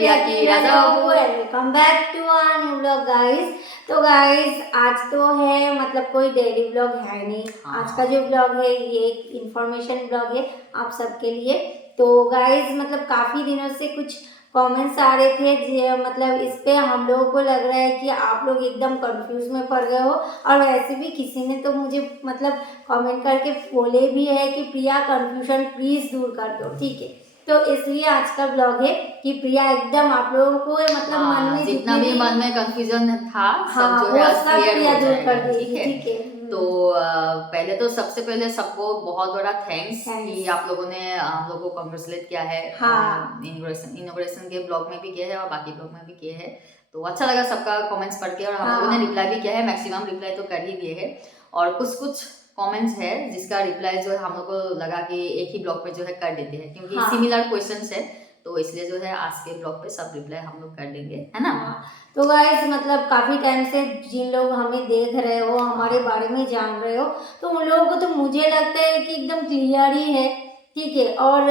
प्रिया की Raja Babu. Welcome back to our new blog guys. तो guys आज तो है मतलब कोई डेली ब्लॉग है नहीं। आज का जो ब्लॉग है ये एक इंफॉर्मेशन ब्लॉग है आप सबके लिए। तो गाइस मतलब काफ़ी दिनों से कुछ कमेंट्स आ रहे थे मतलब इस पे हम लोगों को लग रहा है कि आप लोग एकदम कंफ्यूज में पड़ गए हो। और वैसे भी किसी ने तो मुझे मतलब कमेंट करके बोले भी है कि प्रिया कंफ्यूजन प्लीज़ दूर कर दो, ठीक है। तो इसलिए आज का ब्लॉग है कि प्रिया एकदम आप लोगों को मतलब मन में जितना भी मन में कंफ्यूजन था सब जो है वो सब क्लियर हो दूर कर जाएगा, देगी, ठीक है। तो पहले तो सबसे पहले सबको बहुत बड़ा थैंक्स कि आप लोगों ने हम लोगों को कांग्रेचुलेट किया है। इनॉग्रेशन के ब्लॉग में भी किया है और बाकी ब्लॉग में भी किए हैं। तो अच्छा लगा सबका कमेंट्स पढ़ के और हम लोगों ने रिप्लाई भी किया है। मैक्सिमम रिप्लाई तो कर ही दिए है और कुछ कमेंट्स है जिसका रिप्लाई जो है हम लोग को लगा कि एक ही ब्लॉग पे जो है कर देते हैं क्योंकि सिमिलर क्वेश्चंस है, तो इसलिए जो है आज के ब्लॉग पे सब रिप्लाई हम लोग कर देंगे, है ना। तो गाइस मतलब काफ़ी टाइम से जिन लोग हमें देख रहे हो, हमारे बारे में जान रहे हो, तो उन लोगों को तो मुझे लगता है कि एकदम क्लियर ही है, ठीक है। और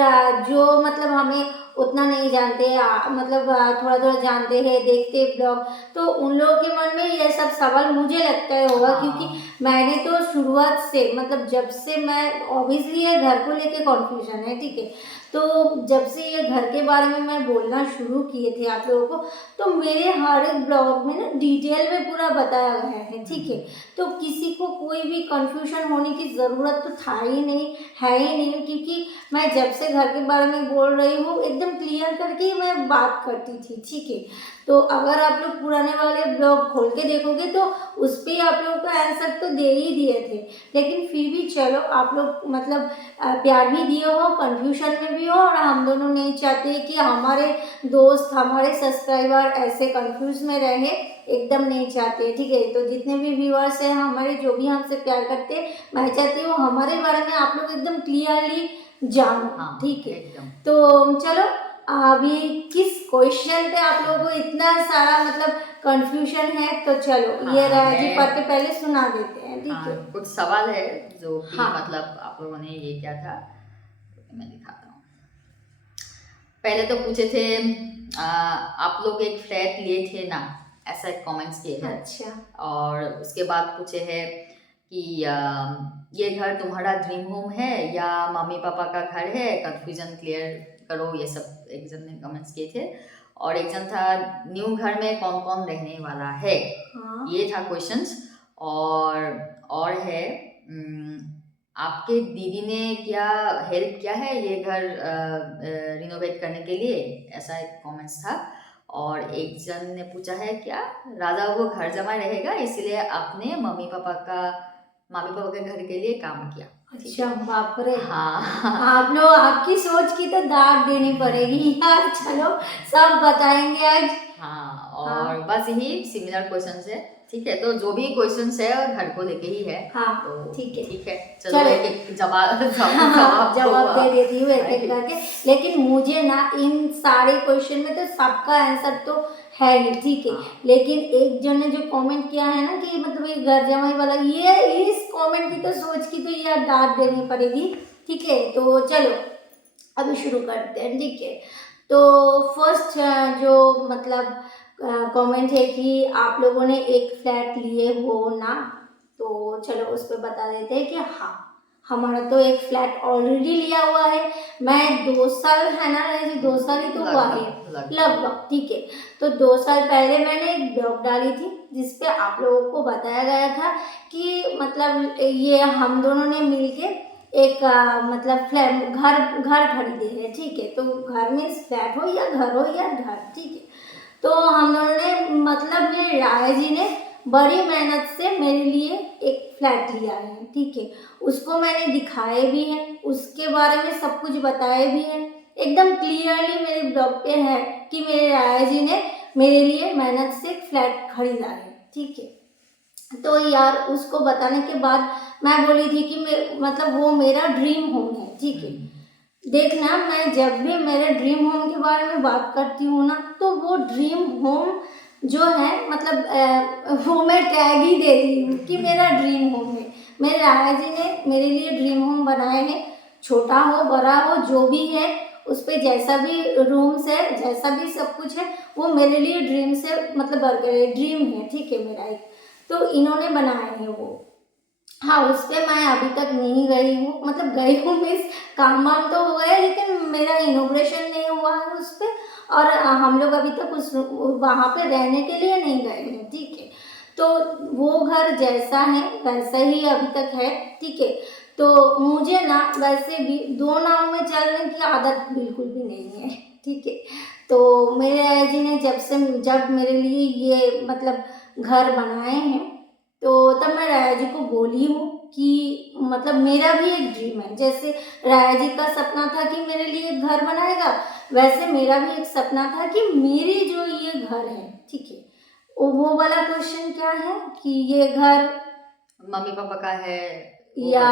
जो मतलब हमें उतना नहीं जानते मतलब थोड़ा थोड़ा जानते हैं, देखते ब्लॉग, तो उन लोगों के मन में ये सब सवाल मुझे लगता है होगा क्योंकि मैंने तो शुरुआत से मतलब जब से मैं ऑब्वियसली ये घर को लेके कॉन्फ्यूजन है, ठीक है। तो जब से ये घर के बारे में मैं बोलना शुरू किए थे आप लोगों को, तो मेरे हर एक ब्लॉग में ना डिटेल में पूरा बताया गया है, ठीक है। तो किसी को कोई भी कंफ्यूजन होने की ज़रूरत तो था ही नहीं, है ही नहीं, क्योंकि मैं जब से घर के बारे में बोल रही हूँ एकदम क्लियर करके ही मैं बात करती थी, ठीक है। तो अगर आप लोग पुराने वाले ब्लॉग खोल के देखोगे तो उस पर आप लोगों को आंसर तो दे ही दिए थे, लेकिन फिर भी चलो आप लोग मतलब प्यार भी दिए हो, कंफ्यूजन में भी हो, और हम दोनों नहीं चाहते कि हमारे दोस्त हमारे सब्सक्राइबर ऐसे कंफ्यूज में रहे, एकदम नहीं चाहते, ठीक है। तो जितने भी व्यूअर्स हैं हमारे, जो भी हमसे प्यार करते हैं, मैं चाहती हूँ हमारे बारे में आप लोग एकदम क्लियरली जानो, ठीक है। तो चलो अभी किस क्वेश्चन पे आप लोगों को इतना सारा मतलब कंफ्यूजन है, तो चलो ये राजी पढ़ के पहले सुना देते हैं, ठीक है। कुछ सवाल है जो कि मतलब आप लोगों ने ये क्या था, तो मैं दिखाता हूँ। पहले तो पूछे थे आप लोग एक फ्लैट लिए थे ना, ऐसा कमेंट्स किए हैं। अच्छा। और उसके बाद पूछे हैं कि ये घर तुम्हारा ड्रीम होम है या मम्मी पापा का घर है, कंफ्यूजन क्लियर करो, ये सब एक जन ने कमेंट्स किए थे। और एक जन था न्यू घर में कौन कौन रहने वाला है, ये था क्वेश्चंस। और है आपके दीदी ने क्या हेल्प किया है ये घर रिनोवेट करने के लिए, ऐसा एक कमेंट्स था। और एक जन ने पूछा है क्या राजा वो घर जमा रहेगा इसलिए आपने मम्मी पापा के घर के लिए काम किया। अच्छा बाप रे, आप लोग आपकी सोच की तो दाद देनी पड़ेगी यार। चलो सब बताएंगे आज। और बस यही सिमिलर क्वेश्चंस है, ठीक है। तो जो भी क्वेश्चंस है घर को लेके ही है, तो ठीक है चलो एक जवाब दे देती हूँ एक एक करके। लेकिन मुझे ना इन सारे क्वेश्चन में तो सबका आंसर तो है ही, ठीक है। लेकिन एक जन ने जो कमेंट किया है ना कि मतलब ये घर जमाई वाला, ये इस कमेंट की तो सोच की तो यार डांट देनी पड़ेगी, ठीक है। तो चलो अभी शुरू करते हैं, ठीक है। तो फर्स्ट जो मतलब कमेंट है कि आप लोगों ने एक फ्लैट लिए हो ना, तो चलो उस पर बता देते हैं कि हाँ हमारा तो एक फ्लैट ऑलरेडी लिया हुआ है। मैं 2 साल है ना, 2 साल ही तो हुआ है लगभग, ठीक है। तो 2 साल पहले मैंने एक ब्लॉग डाली थी जिसपे आप लोगों को बताया गया था कि मतलब ये हम दोनों ने मिलके एक मतलब फ्लैट घर खरीदे हैं, ठीक है। तो घर में फ्लैट हो या घर हो या घर, ठीक है। तो हम लोगों ने मतलब मेरे राय जी ने बड़ी मेहनत से मेरे लिए एक फ्लैट लिया है, ठीक है। उसको मैंने दिखाए भी है, उसके बारे में सब कुछ बताए भी है, एकदम क्लियरली मेरे ब्लॉग पे है कि मेरे राय जी ने मेरे लिए मेहनत से एक फ्लैट खरीदा है, ठीक है। तो यार उसको बताने के बाद मैं बोली थी कि मतलब वो मेरा ड्रीम होम है, ठीक है। देखना मैं जब भी मेरे ड्रीम होम के बारे में बात करती हूँ ना, तो वो ड्रीम होम जो है मतलब वो मैं टैग ही दे रही हूँ कि मेरा ड्रीम होम है। मेरे राजा जी ने मेरे लिए ड्रीम होम बनाए हैं, छोटा हो बड़ा हो जो भी है, उस पे जैसा भी रूम्स है, जैसा भी सब कुछ है, वो मेरे लिए ड्रीम से मतलब ड्रीम है, ठीक है, मेरा एक, तो इन्होंने बनाए हैं वो। हाँ, उस पर मैं अभी तक नहीं गई हूँ, मतलब गई हूँ मीन्स काम वाम तो हो गया, लेकिन मेरा इनोग्रेशन नहीं हुआ है उस पर, और हम लोग अभी तक उस वहाँ पे रहने के लिए नहीं गए हैं, ठीक है। तो वो घर जैसा है वैसा ही अभी तक है, ठीक है। तो मुझे ना वैसे भी दो नाव में चलने की आदत बिल्कुल भी नहीं है, ठीक है। तो मेरे राय जी ने जब मेरे लिए ये मतलब घर बनाए हैं, तो तब मैं राया जी को बोली हूँ कि मतलब मेरा भी एक ड्रीम है, जैसे राया जी का सपना था कि मेरे लिए एक घर बनाएगा, वैसे मेरा भी एक सपना था कि मेरे जो ये घर है, ठीक है, वो वाला क्वेश्चन क्या है कि ये घर मम्मी पापा का है या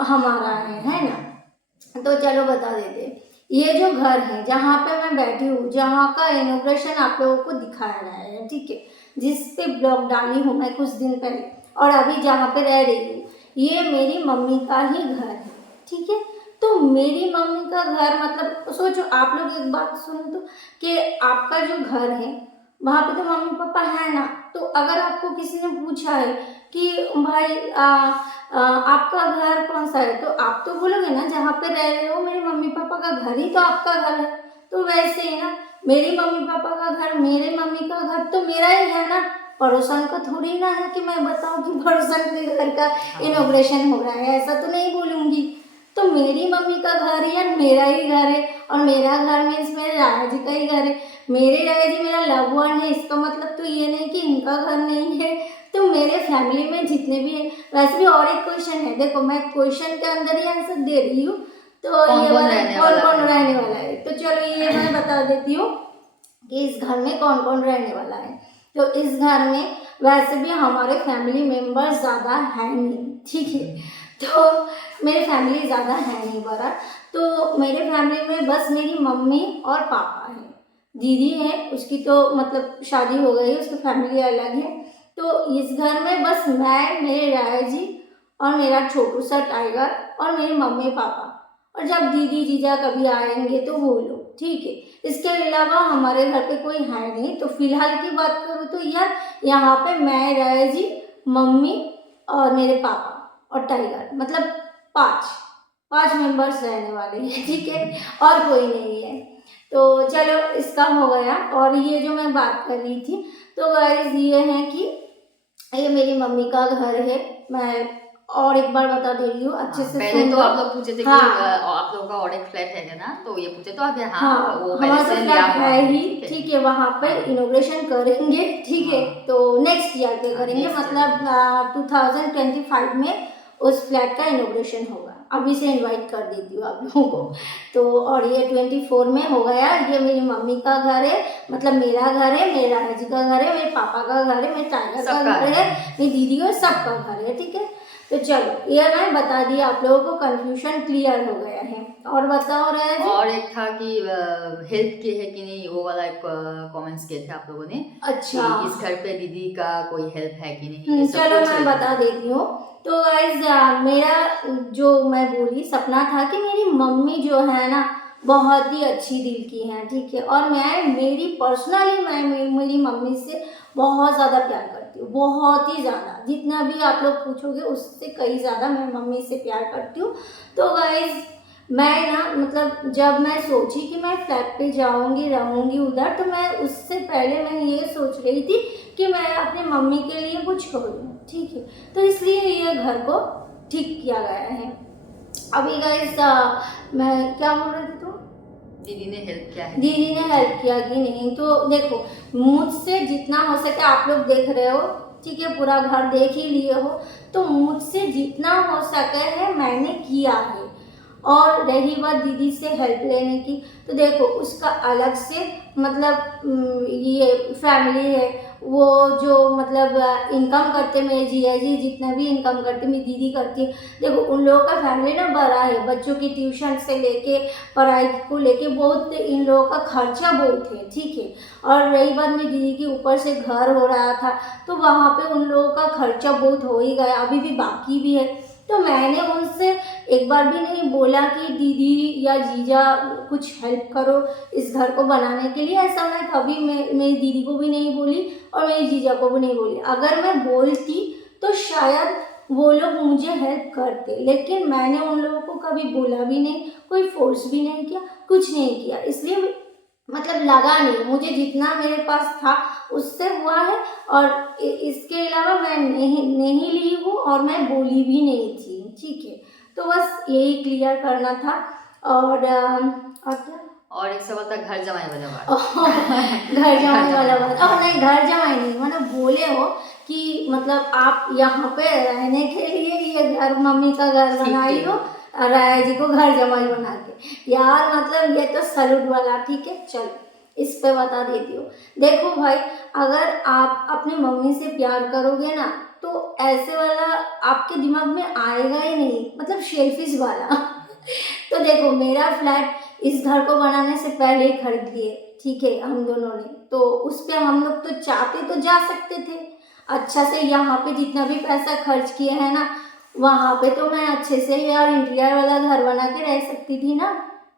हमारा है ना। तो चलो बता देते हैं। ये जो घर है जहाँ पे मैं बैठी हूँ, जहाँ का इनोग्रेशन आप लोगों को दिखाया गया है, ठीक है, जिस पे ब्लॉग डाली हूँ मैं कुछ दिन पहले, और अभी जहाँ पे रह रही हूँ, ये मेरी मम्मी का ही घर है, ठीक है। तो मेरी मम्मी का घर मतलब सोचो आप लोग, एक बात सुनो तो, कि आपका जो घर है वहाँ पे तो मम्मी पापा है ना, तो अगर आपको किसी ने पूछा है कि भाई आपका घर कौन सा है, तो आप तो बोलोगे ना जहाँ पे रह रहे हो मेरे मम्मी पापा का घर ही तो आपका घर है। तो वैसे ही ना, मेरी मम्मी पापा का घर, मेरे मम्मी का घर तो मेरा ही है ना, पड़ोसन का थोड़ी ना है कि मैं बताऊं कि पड़ोसन के घर का इनॉग्रेशन हो रहा है, ऐसा तो नहीं बोलूँगी। तो मेरी मम्मी का घर यार मेरा ही घर है, और मेरा घर मीन्स मेरे राया जी का ही घर है। मेरे राया जी मेरा लव वन है, इसका मतलब तो ये नहीं कि इनका घर नहीं है। तो मेरे फैमिली में जितने भी हैं, वैसे भी और एक क्वेश्चन है, देखो मैं क्वेश्चन के अंदर ही आंसर दे रही हूँ, तो ये वाला कौन कौन रहने वाला है, तो चलो ये मैं बता देती हूँ कि इस घर में कौन कौन रहने वाला है। तो इस घर में वैसे भी हमारे फैमिली मेम्बर्स ज़्यादा है नहीं, ठीक है, तो मेरी फैमिली ज़्यादा है नहीं बड़ा, तो मेरे फैमिली में बस मेरी मम्मी और पापा है। दीदी है, उसकी तो मतलब शादी हो गई है, उसकी फैमिली अलग है। तो इस घर में बस मैं, मेरे राया जी और मेरा छोटू सा टाइगर और मेरे मम्मी पापा, और जब दीदी जीजा कभी आएंगे तो वो लोग, ठीक है। इसके अलावा हमारे घर पे कोई है नहीं। तो फिलहाल की बात करूँ तो यार यहाँ पे मैं, राया जी, मम्मी और मेरे पापा और टाइगर, मतलब पाँच मेंबर्स रहने वाले हैं, ठीक है, और कोई नहीं है। तो चलो इसका हो गया। और ये जो मैं बात कर रही थी, तो गाइस ये है कि ये मेरी मम्मी का घर है। मैं और एक बार बता दे रही हूँ, अच्छे से पहले सुन तो लो। आप लोग पूछे थे कि आप लोगों का और एक फ्लैट है ना, तो ये पूछे तो आप हाँ, वो हमारा पहले तो से फ्लैट लिया हुआ है ही, ठीक है। ठीक है, वहाँ पे इनोग्रेशन करेंगे, ठीक है, तो नेक्स्ट ईयर पे करेंगे, next मतलब 2025 में उस फ्लैट का इनोग्रेशन होगा। अभी से इनवाइट कर देती हूँ आप लोगों को। तो और ये 24 में हो गया। ये मेरी मम्मी का घर है, मतलब मेरा घर है, मेरे राजा जी का घर है, मेरे पापा का घर है, मेरे टाइगर का घर है, मेरी दीदी और सबका घर है, ठीक है। तो चलो ये मैं बता दी, आप लोगों को कंफ्यूजन क्लियर हो गया है। और बताओ राया जी। और एक था कि हेल्प की है कि नहीं, वो वाला एक कमेंट्स किए थे आप लोगों ने। अच्छा, कि इस घर पे दीदी का कोई हेल्प है कि नहीं, ये सब चलो पूछ मैं रही बता थी। देती हूँ। तो गाइज मेरा जो मैं बोली सपना था कि मेरी मम्मी जो है ना बहुत ही अच्छी दिल की हैं, ठीक है, और मैं मेरी पर्सनली मैं मेरी मम्मी से बहुत ज़्यादा प्यार करती हूँ, बहुत ही ज़्यादा, जितना भी आप लोग पूछोगे उससे कई ज़्यादा मैं मम्मी से प्यार करती हूँ। तो गाइज मैं ना मतलब जब मैं सोची कि मैं फ्लैट पे जाऊंगी रहूंगी उधर, तो मैं उससे पहले मैं ये सोच रही थी कि मैं अपनी मम्मी के लिए कुछ करूँ, ठीक है, तो इसलिए ये घर को ठीक किया गया है। अभी गाइस मैं क्या बोल रही थी, तो दीदी ने हेल्प किया है, दीदी ने हेल्प किया कि नहीं, तो देखो मुझसे जितना हो सके, आप लोग देख रहे हो, ठीक है, पूरा घर देख ही लिए हो, तो मुझसे जितना हो सके है मैंने किया है। और रही बात दीदी से हेल्प लेने की, तो देखो उसका अलग से मतलब ये फैमिली है, वो जो मतलब इनकम करते, मेरे जिया जी जितना भी इनकम करते मेरी दीदी करती है। देखो उन लोगों का फैमिली ना बड़ा है, बच्चों की ट्यूशन से लेके पढ़ाई को लेके बहुत इन लोगों का खर्चा बहुत है, ठीक है। और रही बात मेरी दीदी के ऊपर से घर हो रहा था, तो वहाँ पे उन लोगों का खर्चा बहुत हो ही गया, अभी भी बाकी भी है। तो मैंने उनसे एक बार भी नहीं बोला कि दीदी या जीजा कुछ हेल्प करो इस घर को बनाने के लिए। ऐसा मैं कभी मेरी दीदी को भी नहीं बोली और मेरी जीजा को भी नहीं बोली। अगर मैं बोलती तो शायद वो लोग मुझे हेल्प करते, लेकिन मैंने उन लोगों को कभी बोला भी नहीं, कोई फोर्स भी नहीं किया, कुछ नहीं किया। इसलिए मतलब लगा नहीं, मुझे जितना मेरे पास था उससे हुआ है और इसके अलावा मैं नहीं ली हूँ और मैं बोली भी नहीं थी। ठीक है, तो बस यही क्लियर करना था। और क्या और एक सवाल था घर जमाई वाला बात। घर जमाई वाला बात। और नहीं, घर जमाई नहीं, मतलब बोले हो कि मतलब आप यहाँ पे रहने के लिए ये घर मम्मी का घर बनाई हो, राया जी को घर जमाई बना के। यार मतलब ये तो सैल्यूट वाला। ठीक है, चलो इस पे बता देती हूँ। देखो भाई, अगर आप अपनी मम्मी से प्यार करोगे ना तो ऐसे वाला आपके दिमाग में आएगा ही नहीं, मतलब शेल्फिश वाला। तो देखो, मेरा फ्लैट इस घर को बनाने से पहले ही खरीद लिए, ठीक है, हम दोनों ने। तो उस पर हम लोग तो चाहते तो जा सकते थे अच्छा से, यहाँ पे जितना भी पैसा खर्च किया है ना, वहाँ पे तो मैं अच्छे से यार इंटीरियर वाला घर बना के रह सकती थी ना।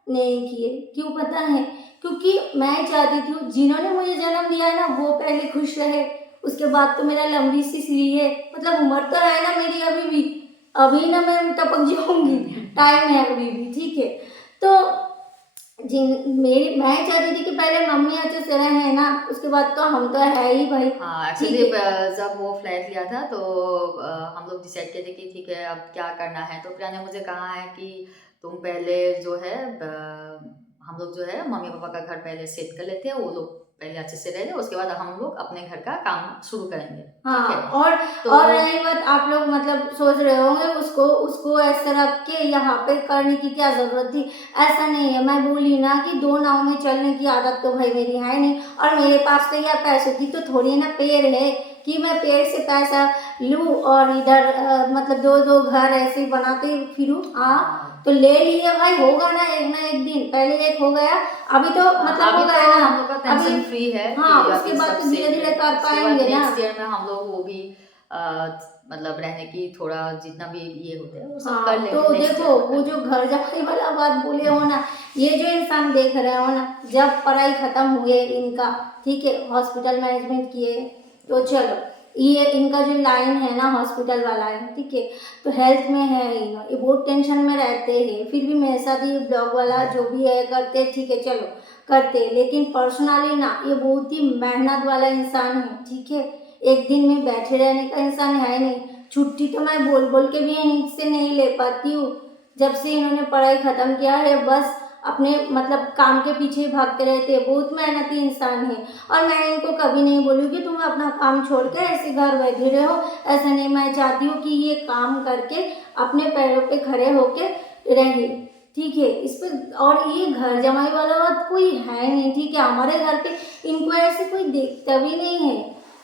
नहीं किए, क्यों पता है? क्योंकि मैं चाहती थी जिन्होंने मुझे जन्म दिया है ना वो पहले खुश रहे, उसके बाद तो मेरा लंबी सी सीढ़ी है, मतलब उम्र तो है ना मेरी अभी भी, अभी ना मैं टपक जाऊंगी, टाइम है अभी भी। ठीक है, तो मैं चाहती थी कि पहले मम्मी अच्छे से रहे ना, उसके बाद तो हम तो है ही भाई। हाँ, एक्चुअली जब वो फ्लैट लिया था तो हम लोग डिसाइड किए थे कि ठीक है अब क्या करना है। तो प्रिया ने मुझे कहा है कि तुम पहले जो है हम लोग जो है मम्मी पापा का घर पहले सेट कर लेते हैं, वो लोग पहले अच्छे से रह ले, उसके बाद हम लोग अपने घर का काम शुरू करेंगे। हाँ, ठीक है? और रही बात, आप लोग मतलब सोच रहे होंगे उसको ऐसे रख के यहाँ पे करने की क्या जरूरत थी। ऐसा नहीं है, मैं बोली ना कि दो नाव में चलने की आदत तो भाई मेरी है नहीं, और मेरे पास तो यार पैसों की तो थोड़ी ना पेड़ है कि मैं पेड़ से पैसा लूँ और इधर मतलब दो घर ऐसे बनाते फिरूँ। हाँ, तो ले लिए भाई, होगा ना एक दिन। पहले एक हो गया, अभी तो मतलब हो गया ना, हम लोग का टेंशन फ्री है। हाँ, उसके बाद तो धीरे धीरे कर पाएंगे ना। नेक्स्ट ईयर में हम लोग वो भी मतलब रहने की थोड़ा जितना भी ये होते हैं वो सब कर लेंगे। तो देखो, वो जो घर जमाई वाला बात बोले हो ना, ये जो इंसान देख रहे हो ना, जब पढ़ाई खत्म हुए इनका, ठीक है, हॉस्पिटल मैनेजमेंट किए, तो चलो ये इनका जो लाइन है ना हॉस्पिटल वाला है, ठीक है, तो हेल्थ में है ये बहुत टेंशन में रहते हैं। फिर भी मेरे साथ ये ब्लॉग वाला जो भी है करते, ठीक है, चलो करते, लेकिन पर्सनली ना ये बहुत ही मेहनत वाला इंसान है। ठीक है, एक दिन में बैठे रहने का इंसान है नहीं। छुट्टी तो मैं बोल बोल के भी इनसे नहीं ले पाती हूँ। जब से इन्होंने पढ़ाई ख़त्म किया है बस अपने मतलब काम के पीछे भागते रहते हैं। बहुत मेहनती इंसान है, और मैं इनको कभी नहीं बोलूँ कि तुम अपना काम छोड़ के ऐसे घर बैठे रहो, ऐसा नहीं। मैं चाहती हूँ कि ये काम करके अपने पैरों पे खड़े होके रहे। ठीक है, इस पे और ये घर जमाई वाला बात कोई है नहीं। ठीक है, हमारे घर पे इनको ऐसे कोई देखता भी नहीं है।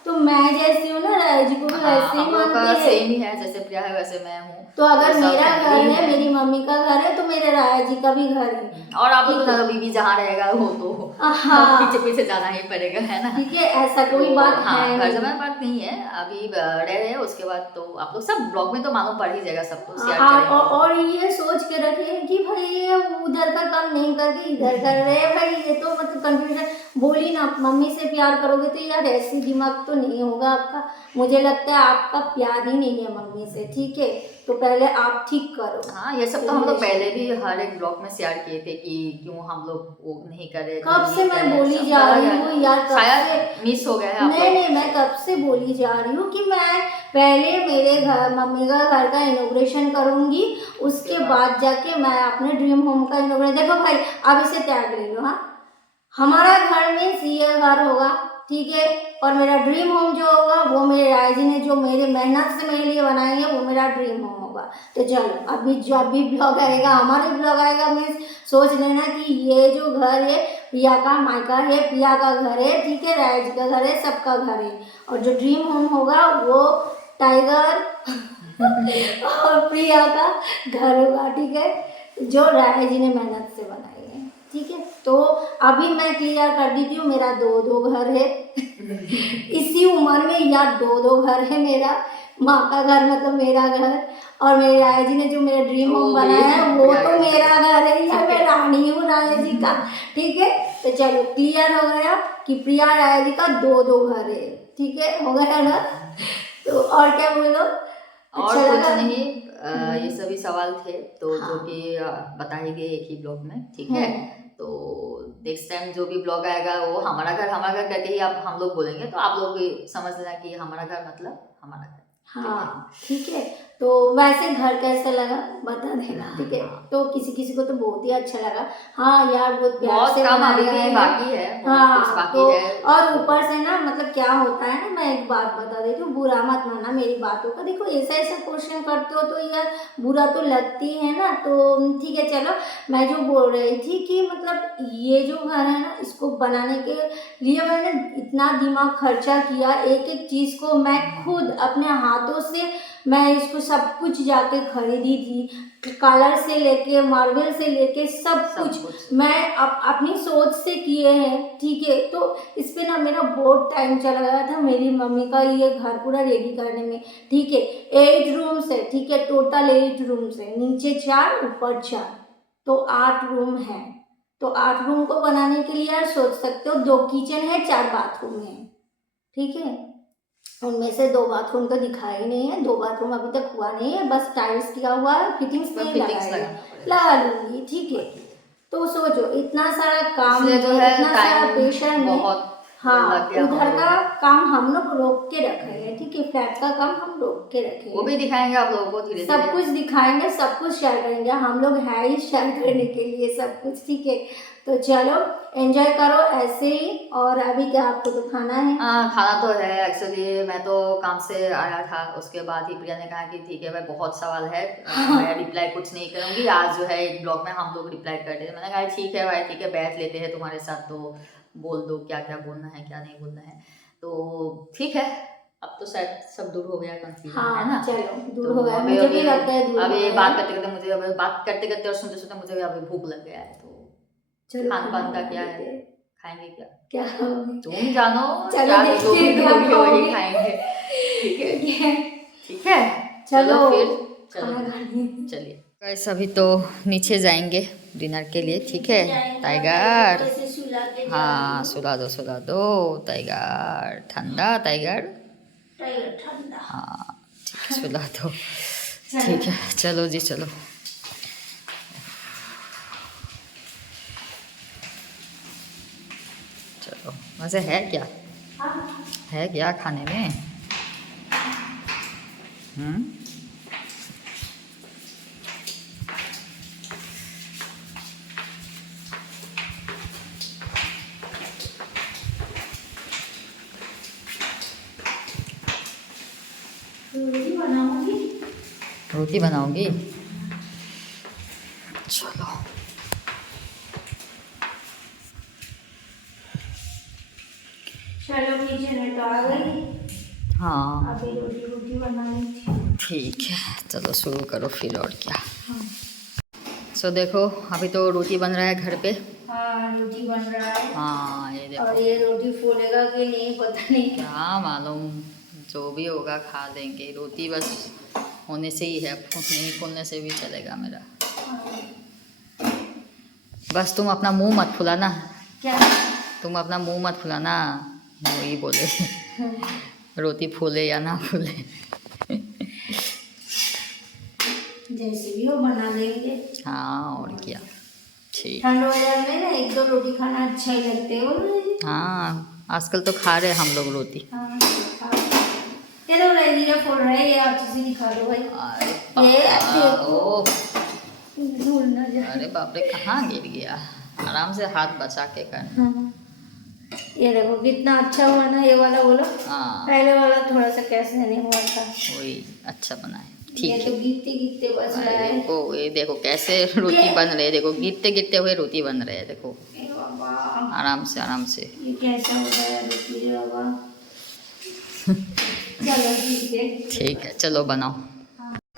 तो मैं जैसी हूँ ना, राय जी को भी वैसे ही मानते हैं। सेम ही है, जैसे प्रिया है वैसे मैं हूँ। तो अगर मेरा घर है, मेरी मम्मी का घर है, तो मेरे राय जी का भी घर है। और आप लोग तो बीबी जहाँ रहेगा वो तो पीछे पीछे जाना ही पड़ेगा, है ना। ठीक है, ऐसा कोई बात है घर जमाई बात नहीं है, अभी रह रहे हैं, उसके बाद तो आप लोग सब ब्लॉग में तो मालूम पड़ ही जाएगा, सब तो शेयर करेंगे। और ये सोच के रखे कि भाई ये उधर का काम नहीं करके इधर कर रहे हैं। भाई ये तो मतलब कंफ्यूजन। बोली ना, मम्मी से प्यार करोगे तो यार ऐसी दिमाग तो नहीं होगा आपका। मुझे लगता है आपका प्यार ही नहीं है मम्मी से। ठीक है, तो पहले आप ठीक करो। हाँ, ये सब तो हम लोग पहले भी हर एक ब्लॉग में शेयर किए थे कि क्यों हम लोग वो नहीं कर रहे। कब से मैं बोली जा रही हूँ यार, शायद मिस हो गया है। नहीं, मैं कब से बोली जा रही हूँ कि मैं पहले मेरे घर मम्मी का घर का इनॉग्रेशन करूँगी, उसके बाद जाके मैं अपने ड्रीम होम का इनॉग्रेशन। देखो भाई, अब इसे त्याग ले लो। हाँ, हमारा घर में ये घर होगा, ठीक है, और मेरा ड्रीम होम जो होगा वो मेरे राय जी ने जो मेरे मेहनत से मेरे लिए बनाई है वो मेरा ड्रीम होम होगा। तो चलो अभी जो अभी ब्लॉग आएगा, हमारे ब्लॉग आएगा, मैं सोच लेना कि ये जो घर है प्रिया का मायका है, प्रिया का घर है, ठीक है, राय जी का घर है, सबका घर है। और जो ड्रीम होम होगा वो टाइगर और प्रिया का घर होगा, ठीक है, जो राय जी ने मेहनत से बनाई है। ठीक है, तो अभी मैं क्लियर कर देती हूँ, मेरा दो घर है। इसी उम्र में यार दो घर है मेरा। माँ का घर मतलब मेरा घर, और मेरे राया जी ने जो मेरा ड्रीम होम बनाया है वो तो मेरा घर है, यहाँ मैं रानी हूँ राया जी का। ठीक है, तो चलो क्लियर हो गया कि प्रिया राया जी का 2 घर है। ठीक है, हो गया ना। तो और क्या बोलो, और अच्छा कुछ लगा? नहीं, ये सभी सवाल थे तो जो कि बताए गए एक ही ब्लॉग में। ठीक है, तो नेक्स्ट टाइम जो भी ब्लॉग आएगा वो हमारा घर करके ही आप हम लोग बोलेंगे, तो आप लोग भी समझ लेना कि हमारा घर मतलब हमारा घर। हाँ ठीक है, तो वैसे घर कैसा लगा बता देना। ठीक है, तो किसी किसी को तो बहुत ही अच्छा लगा। हाँ यार बहुत प्यार बहुत से काम अभी बनाया भी है। बाकी है, बहुत कुछ बाकी तो है। और ऊपर से ना मतलब क्या होता है ना, मैं एक बात बता देती हूँ, बुरा मत मानना मेरी बातों का। देखो ऐसा ऐसा क्वेश्चन करते हो तो यार बुरा तो लगती है ना। तो ठीक है चलो, मैं जो बोल रही थी कि मतलब ये जो घर है ना, इसको बनाने के लिए मैंने इतना दिमाग खर्चा किया, एक एक चीज़ को मैं खुद अपने हाथों से मैं इसको सब कुछ जाके खरीदी थी, कलर से लेके मार्बल से लेके सब कुछ मैं अपनी सोच से किए हैं। ठीक है, तो इस पे ना मेरा बहुत टाइम चला गया था मेरी मम्मी का ये घर पूरा रेडी करने में। ठीक है, 8 रूम्स है। ठीक है, टोटल 8 रूम्स है, नीचे 4 ऊपर 4, तो 8 रूम है। तो 8 रूम को बनाने के लिए यार सोच सकते हो 2 किचन है, 4 बाथरूम है। ठीक है, उनमें से 2 बाथरूम तो दिखाया ही नहीं है, 2 बाथरूम अभी तक हुआ नहीं है, बस टाइल्स किया हुआ है, फिटिंग्स नहीं लगा लूंगी। ठीक है, तो सोचो इतना सारा काम इसलिए जो है इतना सारा टाइम प्रेशर में। बहुत हाँ, लग गया उधर हम का लोग। काम हम लोग रोक के रखे हैं। ठीक है, फ्लैट का काम हम रोक के रखे वो हैं, भी दिखाएंगे आप लोगों को धीरे सब धीरे। कुछ दिखाएंगे, सब कुछ शेयर करेंगे, हम लोग है ही शेयर करने के लिए सब कुछ। ठीक है, तो चलो एंजॉय करो ऐसे ही। और अभी क्या आपको तो खाना है? खाना तो है। एक्चुअली मैं तो काम से आया था, उसके बाद ही प्रिया ने कहा कि ठीक है भाई बहुत सवाल है, मैं रिप्लाई कुछ नहीं करूँगी आज, जो है एक ब्लॉग में हम लोग रिप्लाई कर देते। मैंने कहा ठीक है भाई, ठीक है बैठ लेते हैं तुम्हारे साथ, तो बोल दो क्या क्या बोलना है क्या नहीं बोलना है। तो ठीक है, अब तो शायद सब दूर हो गया कंफ्यूजन, है ना? चलो दूर तो हो गया, मुझे भी लगता है दूर हो अभी गया। बात करते करते मुझे, अभी बात करते करते और सुनते सुनते मुझे अभी भूख लग गया है। तो चलो खान पान का खाना क्या लेते है, हैं। खाएंगे क्या? क्या खाओगे? तुम जानो, चलो क्या देखते जो भी हैं क्या दोगे वही खाओगे। खाएंगे। ठीक है ठीक है, ठीक है, चलो फिर खाना खाने। चलिए गाइस, अभी तो नीचे जाएंगे डिनर के लिए। ठीक है टाइगर, हाँ सुला दो टाइगर, ठंडा टाइगर, ठंडा। हाँ ठीक है सुला दो। ठीक है चलो जी चलो। चलो वैसे है क्या, है क्या खाने में? रोटी बनाओगी? चलो चलो किचन तो आ गई, हाँ अभी रोटी बनानी थी। ठीक है चलो शुरू करो फिर, और क्या। सो देखो अभी तो रोटी बन रहा है घर पे। हाँ रोटी बन रहा है। हाँ ये देखो, और ये रोटी फूलेगा कि नहीं पता नहीं, क्या मालूम, जो भी होगा खा लेंगे। रोटी बस होने से ही है, नहीं फूलने से भी चलेगा मेरा। बस तुम अपना मुंह मत फुलाना। क्या? तुम अपना मुंह मत फुलाना, वही बोले रोटी फूले या ना फूले। जैसे भी हो बना लेंगे। हाँ और क्या, ठीक। ठंड वेदर में ना 1-2 रोटी खाना अच्छा ही लगते हो। हाँ आजकल तो खा रहे हम लोग रोटी। हाँ ये तो रही फूल रहा है, ये आप चीज़ें दिखा दो भाई। ये देखो धूल ना जाए। अरे बाप रे, कहाँ गिर गया, आराम से हाथ बचा के कर। हाँ। ये देखो कितना अच्छा हुआ ना ये वाला, बोलो। हाँ पहले वाला थोड़ा सा कैसे नहीं हुआ था, वही अच्छा बना है। ये ठीक तो है, गिरते बच रहा है। देखो ये देखो कैसे रोटी बन रही है, देखो गिरते गिरते हुए रोटी बन रहे हैं, देखो ए बाबा, आराम से। ये कैसा हो गया रोटी रे बाबा। चलो ठीक है चलो बनाओ।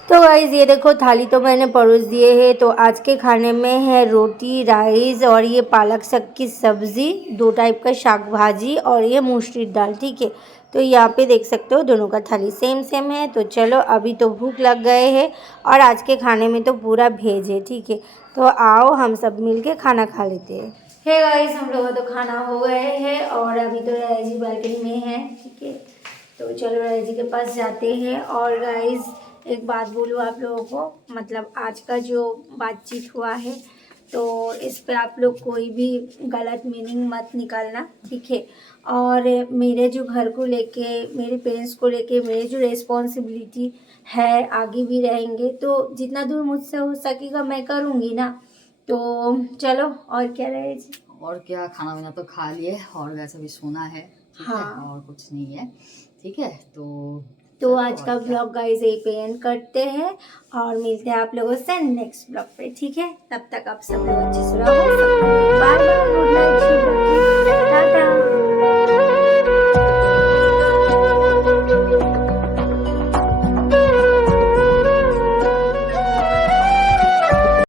तो गाइज़ ये देखो थाली तो मैंने परोस दिए है। तो आज के खाने में है रोटी, राइस और ये पालक साग की सब्ज़ी, 2 टाइप का शाक भाजी और ये मूसरी दाल। ठीक है, तो यहाँ पे देख सकते हो दोनों का थाली सेम सेम है। तो चलो अभी तो भूख लग गए हैं और आज के खाने में तो पूरा भेज है, ठीक है। तो आओ हम सब मिलके खाना खा लेते हैं। हे गाइस, हम लोगों का तो खाना हो गए हैं और अभी तो राय जी बालकनी में है, ठीक है। तो चलो राय जी के पास जाते हैं। और गाइस एक बात बोलूँ आप लोगों को, मतलब आज का जो बातचीत हुआ है तो इस पे आप लोग कोई भी गलत मीनिंग मत निकालना, ठीक है। और मेरे जो घर को लेके, मेरे पेरेंट्स को लेके मेरे जो रिस्पॉन्सिबिलिटी है आगे भी रहेंगे, तो जितना दूर मुझसे हो सकेगा मैं करूँगी ना। तो चलो, और क्या रहे जी। और क्या, खाना वाना तो खा लिए और वैसे भी सोना है, ठीक है, हाँ। और कुछ नहीं है, ठीक है। तो तो आज का ब्लॉग गाइस यही पे एंड करते हैं और मिलते हैं आप लोगों से नेक्स्ट ब्लॉग पे, ठीक है। तब तक आप सब लोग अच्छे से रहो। Bye bye, good night.